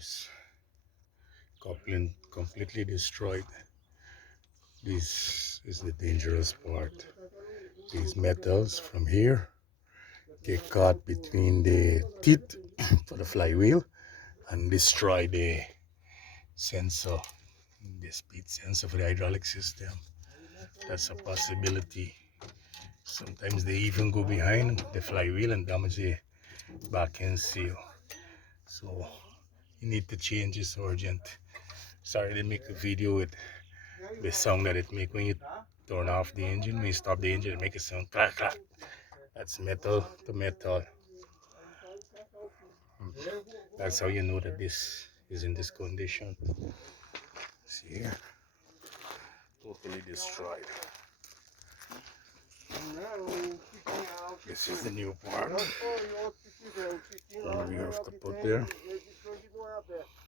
this coupling completely destroyed. This is the dangerous part. These metals from here get caught between the teeth for the flywheel and destroy the sensor, the speed sensor for the hydraulic system. That's a possibility. Sometimes they even go behind the flywheel and damage the back end seal. So you need to change this urgent. Sorry to make a video with the sound that it make when you turn off the engine. When you stop the engine, it make a sound clack clack. That's metal to metal. That's how you know that this is in this condition. See here, totally destroyed. This is the new part. We have to put there.